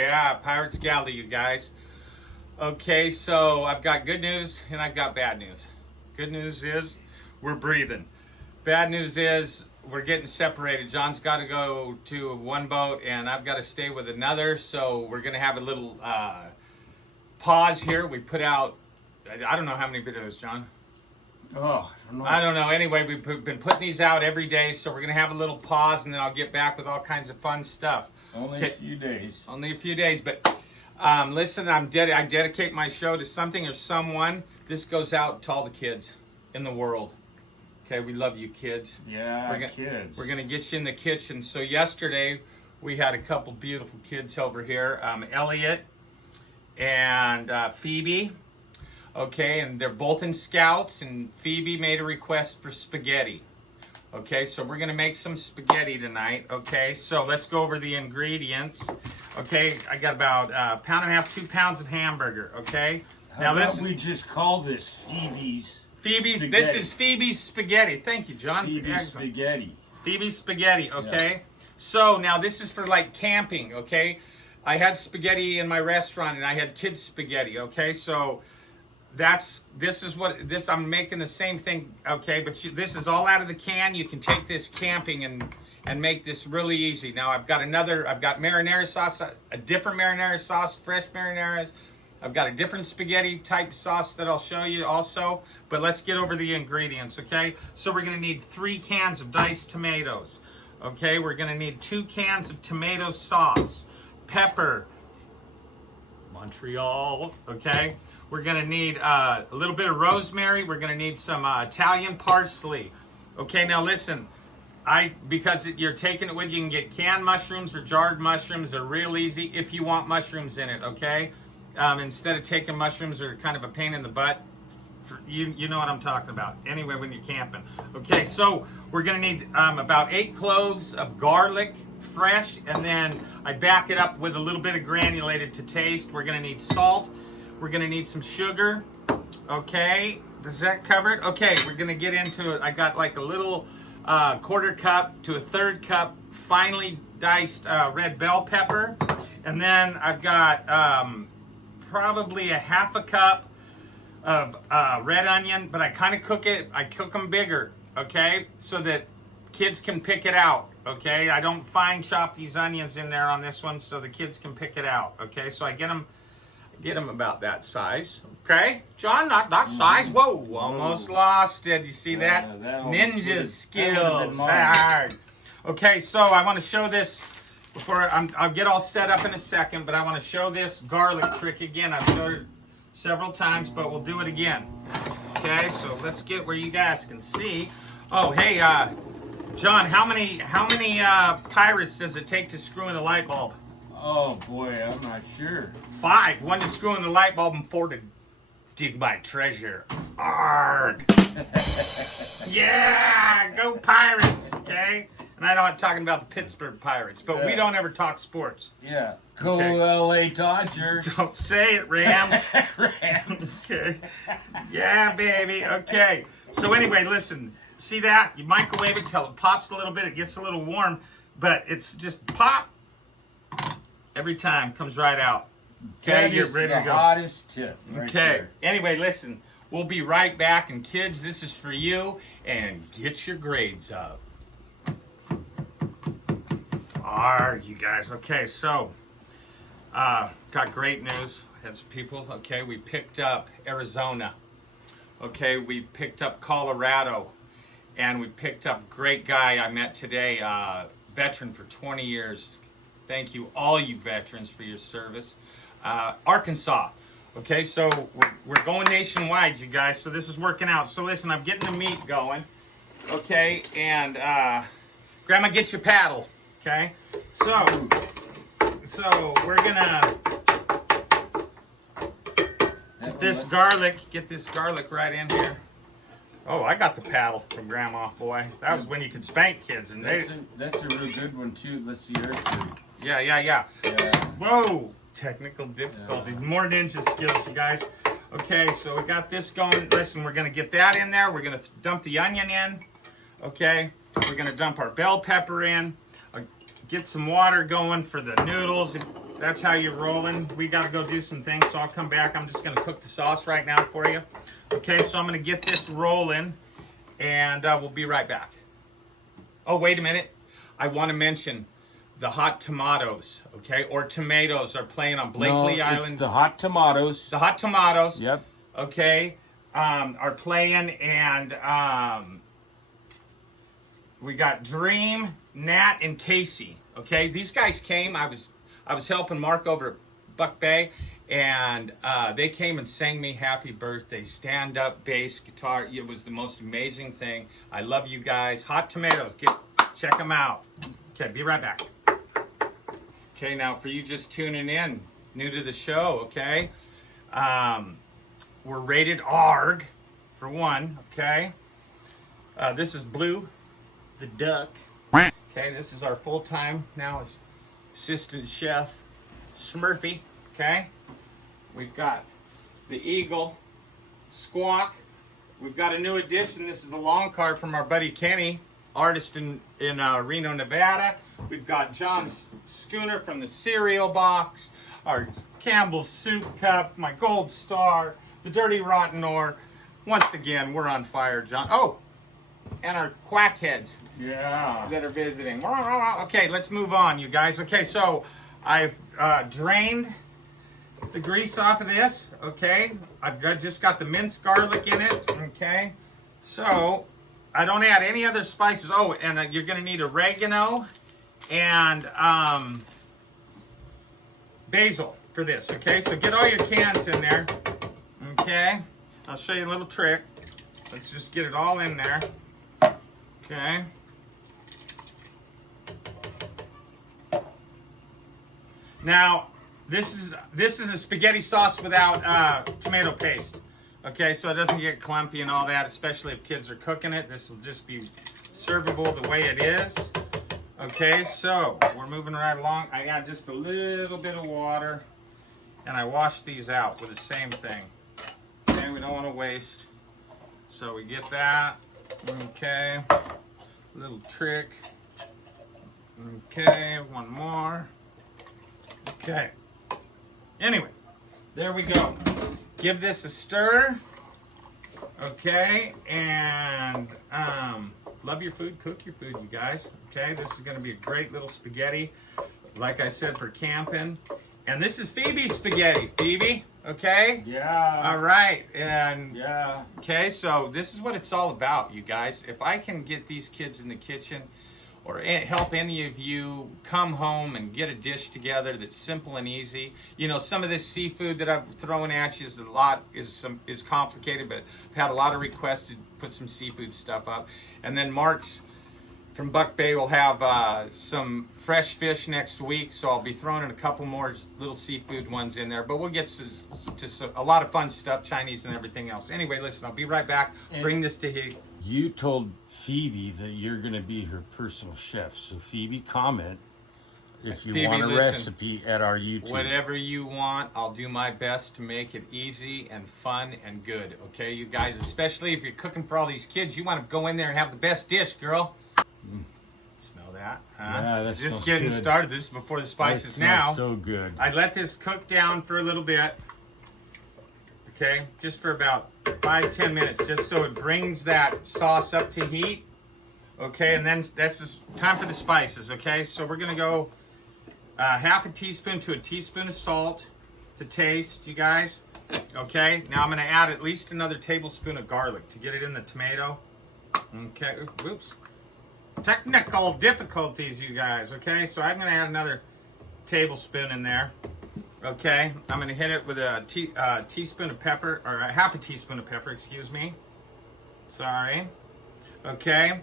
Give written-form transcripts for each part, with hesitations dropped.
Yeah, Pirates Galley, you guys. Okay, so I've got good news and I've got bad news. Good news is we're breathing. Bad news is we're getting separated. John's got to go to one boat and I've got to stay with another. So we're going to have a little pause here. We put out, I don't know how many videos, John. Oh, I don't know. Anyway, we've been putting these out every day, so we're going to have a little pause, and then I'll get back with all kinds of fun stuff. Only a few days. Only a few days, but listen, I dedicate my show to something or someone. This goes out to all the kids in the world. Okay, we love you, kids. Yeah, kids. We're going to get you in the kitchen. So yesterday, we had a couple beautiful kids over here, Elliot and Phoebe. Okay, and they're both in Scouts, and Phoebe made a request for spaghetti. Okay, so we're gonna make some spaghetti tonight. Okay, so let's go over the ingredients. Okay, I got about a pound and a half, 2 pounds of hamburger. Okay, now listen. We just call this Phoebe's. Spaghetti. This is Phoebe's spaghetti. Thank you, John. Phoebe's spaghetti. Phoebe's spaghetti. Okay, yeah. So now this is for like camping. Okay, I had spaghetti in my restaurant, and I had kids spaghetti. Okay, so. I'm making the same thing, okay, but this is all out of the can. You can take this camping and make this really easy. Now I've got marinara sauce, a different marinara sauce, fresh marinaras. I've got a different spaghetti type sauce that I'll show you also, but let's get over the ingredients, okay? So we're gonna need 3 cans of diced tomatoes, okay? We're gonna need 2 cans of tomato sauce, pepper, Montreal, okay? We're gonna need a little bit of rosemary. We're gonna need some Italian parsley. Okay, now listen, because you're taking it with you, can get canned mushrooms or jarred mushrooms. They're real easy if you want mushrooms in it, okay? Instead of taking mushrooms, they're kind of a pain in the butt. You know what I'm talking about. Anyway, when you're camping. Okay, so we're gonna need about 8 cloves of garlic, fresh, and then I back it up with a little bit of granulated to taste. We're gonna need salt. We're gonna need some sugar. Okay, does that cover it? Okay, we're gonna get into it. I got like a little 1/4 cup to a 1/3 cup finely diced red bell pepper, and then I've got probably a 1/2 cup of red onion, but I kind of cook them bigger, okay, so that kids can pick it out, okay? I don't fine chop these onions in there on this one so the kids can pick it out, okay? So I get them about that size, okay? John, not that size. Whoa, almost lost it. You see that? Ninja skills. Hard. Okay, so I want to show this before I'll get all set up in a second, but I want to show this garlic trick again. I've showed it several times, but we'll do it again. Okay, so let's get where you guys can see. Oh, hey, John, how many pirates does it take to screw in a light bulb? Oh boy, I'm not sure. 5. 1 to screw in the light bulb and 4 to dig my treasure. Arg! Yeah, go Pirates, okay? And I know I'm talking about the Pittsburgh Pirates, but we don't ever talk sports. Yeah. Go LA Dodgers. Don't say it, Rams. Rams. Okay. Yeah, baby. Okay. So anyway, listen. See that? You microwave it till it pops a little bit. It gets a little warm, but it's just pop. Every time comes right out. Okay, you're ready to go. Hottest tip. Right okay. There. Anyway, listen. We'll be right back, and kids, this is for you. And get your grades up. Alright, you guys. Okay, so got great news. Had some people. Okay, we picked up Arizona. Okay, we picked up Colorado, and we picked up a great guy I met today, veteran for 20 years. Thank you, all you veterans, for your service. Arkansas. Okay, so we're going nationwide, you guys, so this is working out. So listen, I'm getting the meat going. Okay, and Grandma, get your paddle. Okay, so we're gonna get this garlic right in here. Oh, I got the paddle from Grandma, boy. That was when you could spank kids, and that's a real good one too. Let's see her. Yeah. Whoa, technical difficulties. Yeah. More ninja skills, you guys. Okay, so we got this going. Listen, we're gonna get that in there. We're gonna dump the onion in. Okay, we're gonna dump our bell pepper in. Get some water going for the noodles. that's how you're rolling. We got to go do some things, so I'll come back. I'm just going to cook the sauce right now for you. Okay, so I'm going to get this rolling, and we'll be right back. Oh, wait a minute. I want to mention the hot tomatoes, okay, or tomatoes are playing on Blakely Island. It's the hot tomatoes. The hot tomatoes. Yep. Okay, are playing, and we got Dream, Nat, and Casey. Okay, these guys came. I was helping Mark over at Buck Bay, and they came and sang me happy birthday. Stand up, bass, guitar. It was the most amazing thing. I love you guys. Hot tomatoes. Check them out. Okay, be right back. Okay, now for you just tuning in, new to the show, okay? We're rated ARG for one, okay? This is Blue, the duck. Okay, this is our full-time now assistant chef, Smurfy, okay? We've got the Eagle, Squawk. We've got a new addition. This is the long card from our buddy Kenny, artist in Reno, Nevada. We've got John Schooner from the cereal box, our Campbell's soup cup, my gold star, the dirty rotten ore. Once again, we're on fire, John. Oh, and our quackheads that are visiting. Okay, let's move on, you guys. Okay, so I've drained the grease off of this. Okay, just got the minced garlic in it. Okay, so I don't add any other spices. Oh, and you're gonna need oregano and basil for this. Okay, so get all your cans in there. Okay, I'll show you a little trick. Let's just get it all in there. Okay. Now, this is a spaghetti sauce without tomato paste. Okay, so it doesn't get clumpy and all that, especially if kids are cooking it. This will just be servable the way it is. Okay, so we're moving right along. I add just a little bit of water, and I wash these out with the same thing. Okay, we don't want to waste. So we get that. Okay, little trick. Okay, one more. Okay. Anyway, there we go. Give this a stir. Okay, and love your food, cook your food, you guys. Okay, this is going to be a great little spaghetti, like I said, for camping. And this is Phoebe's spaghetti. Phoebe, okay? Yeah. All right, and Yeah. okay, so this is what it's all about, you guys. If I can get these kids in the kitchen, or help any of you come home and get a dish together that's simple and easy. You know, some of this seafood that I'm throwing at you is complicated, but I've had a lot of requests to put some seafood stuff up. And then Mark's from Buck Bay will have some fresh fish next week, so I'll be throwing in a couple more little seafood ones in there. But we'll get to a lot of fun stuff, Chinese and everything else. Anyway, listen, I'll be right back. Bring this to heat. You told Phoebe that you're going to be her personal chef. So Phoebe, comment if you Phoebe, want a listen, recipe at our YouTube. Whatever you want, I'll do my best to make it easy and fun and good. Okay, you guys, especially if you're cooking for all these kids, you want to go in there and have the best dish, girl. Smell that? Huh? Yeah, that just smells getting good. started. This is before the spices That now. smells so good. I let this cook down for a little bit. Okay, just for about 5-10 minutes, just so it brings that sauce up to heat. Okay, and then that's just time for the spices. Okay, so we're gonna go half a teaspoon to a teaspoon of salt to taste, you guys. Okay, now I'm gonna add at least another tablespoon of garlic to get it in the tomato. Okay, oops. Technical difficulties, you guys. Okay, so I'm gonna add another tablespoon in there. Okay, I'm gonna hit it with a teaspoon of pepper, or half a teaspoon of pepper, excuse me. Sorry. Okay,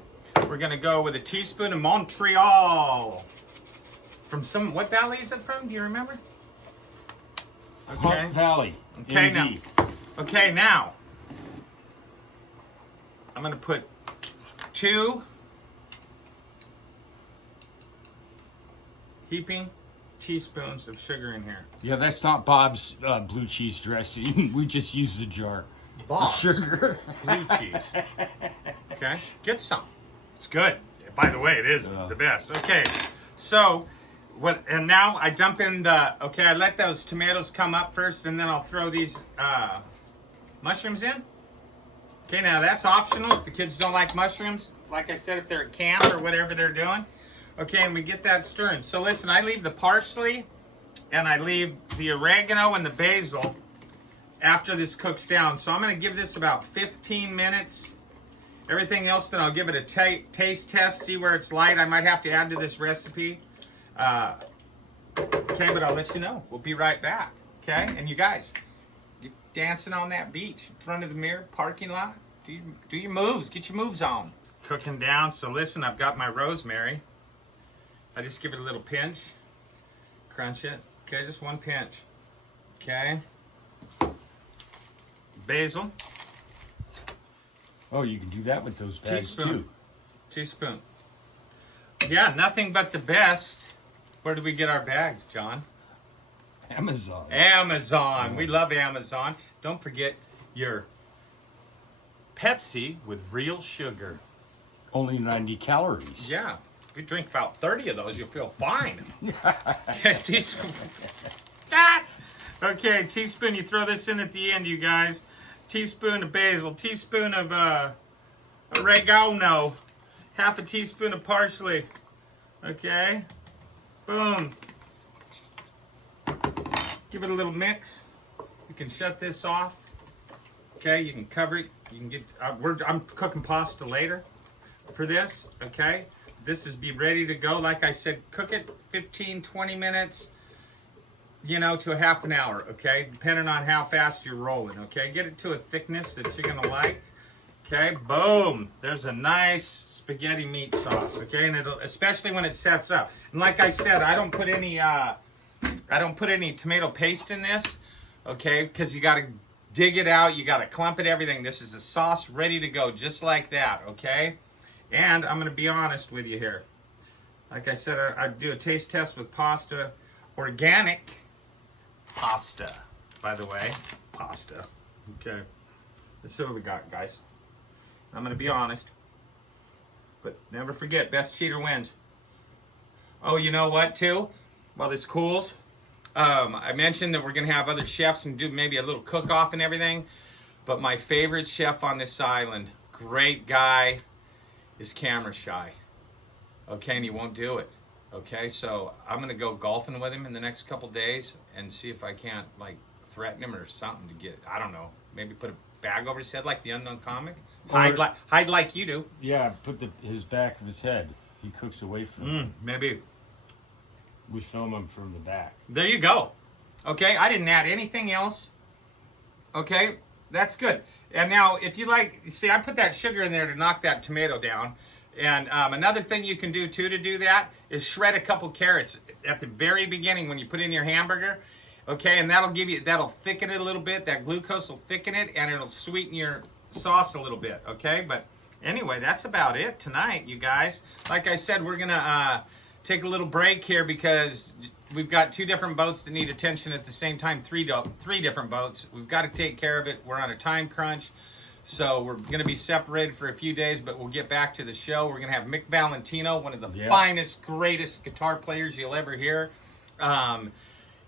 we're gonna go with a teaspoon of Montreal. From what valley is it from? Do you remember? Okay. Hunt Valley. Okay, indeed. now I'm gonna put 2 heaping teaspoons of sugar in here. Yeah, that's not Bob's blue cheese dressing. We just use the jar. Bob's Sugar. blue cheese. Okay, get some. It's good. By the way, it is the best. Okay, so what? And now I dump in the. Okay, I let those tomatoes come up first, and then I'll throw these mushrooms in. Okay, now that's optional if the kids don't like mushrooms. Like I said, if they're at camp or whatever they're doing. Okay, and we get that stirring. So listen, I leave the parsley and I leave the oregano and the basil after this cooks down. So I'm going to give this about 15 minutes. Everything else, then I'll give it a taste test, see where it's light. I might have to add to this recipe. Okay, but I'll let you know. We'll be right back. Okay, and you guys, get dancing on that beach in front of the mirror, parking lot. Do your moves. Get your moves on. Cooking down. So listen, I've got my rosemary. I just give it a little pinch. Crunch it. Okay, just one pinch. Okay. Basil. Oh, you can do that with those bags Teaspoon. too. Teaspoon. Yeah, nothing but the best. Where do we get our bags, John? Amazon. Amazon. We love Amazon. Don't forget your Pepsi with real sugar. Only 90 calories. Yeah. If you drink about 30 of those, you'll feel fine. Teaspoon. Okay, teaspoon. You throw this in at the end, you guys. Teaspoon of basil. Teaspoon of oregano. Half a teaspoon of parsley. Okay. Boom. Give it a little mix. You can shut this off. Okay, you can cover it. You can get. I'm cooking pasta later for this. Okay, this is be ready to go. Like I said, cook it 15, 20 minutes. You know, to a half an hour. Okay, depending on how fast you're rolling. Okay, get it to a thickness that you're gonna like. Okay, boom. There's a nice spaghetti meat sauce. Okay, and it'll, especially when it sets up. And like I said, I don't put any tomato paste in this. Okay, because you gotta dig it out. You gotta clump it. Everything. This is a sauce ready to go, just like that. Okay, and I'm gonna be honest with you here. Like I said, I do a taste test with pasta, organic pasta. By the way, pasta. Okay, let's see what we got, guys. I'm gonna be honest, but never forget, best cheater wins. Oh, you know what, too? While this cools, I mentioned that we're gonna have other chefs and do maybe a little cook-off and everything. But my favorite chef on this island, great guy, is camera shy. Okay, and he won't do it. Okay, so I'm gonna go golfing with him in the next couple days and see if I can't like threaten him or something to get, I don't know, maybe put a bag over his head like the Unknown Comic. Hide like you do. Yeah, put his back of his head. He cooks away from Maybe. We film him from the back. There you go. Okay, I didn't add anything else. Okay, that's good. And now, if you like, see, I put that sugar in there to knock that tomato down. And another thing you can do too to do that is shred a couple carrots at the very beginning when you put in your hamburger. Okay, and that'll thicken it a little bit. That glucose will thicken it, and it'll sweeten your sauce a little bit. Okay, but anyway, that's about it tonight, you guys. Like I said, we're gonna take a little break here because we've got two different boats that need attention at the same time. Three different boats. We've got to take care of it. We're on a time crunch. So we're going to be separated for a few days, but we'll get back to the show. We're going to have Mick Valentino, one of the finest, greatest guitar players you'll ever hear.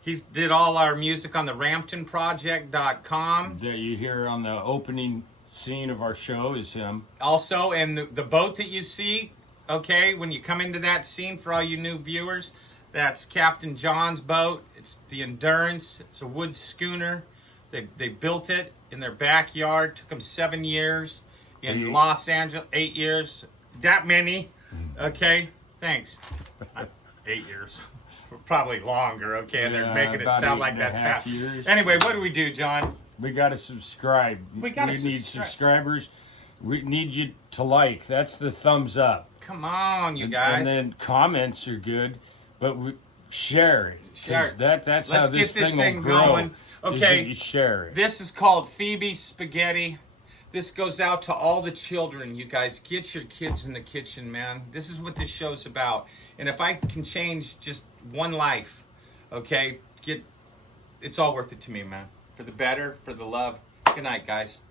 He did all our music on the RamptonProject.com. That you hear on the opening scene of our show is him. Also, and the boat that you see, okay, when you come into that scene, for all you new viewers, that's Captain John's boat. It's the Endurance. It's a wood schooner. They built it in their backyard. Took them 7 years. In Los Angeles, 8 years. That many. Okay, thanks. 8 years. Probably longer, okay? And they're making it sound like that's fast. Anyway, what do we do, John? We got to subscribe. We need subscribers. We need you to like. That's the thumbs up. Come on, you guys. And then comments are good, but share it. Share it. That's how this thing will grow. Going. Okay, if you share it. This is called Phoebe Spaghetti. This goes out to all the children. You guys, get your kids in the kitchen, man. This is what this show's about. And if I can change just one life, okay, it's all worth it to me, man. For the better, for the love. Good night, guys.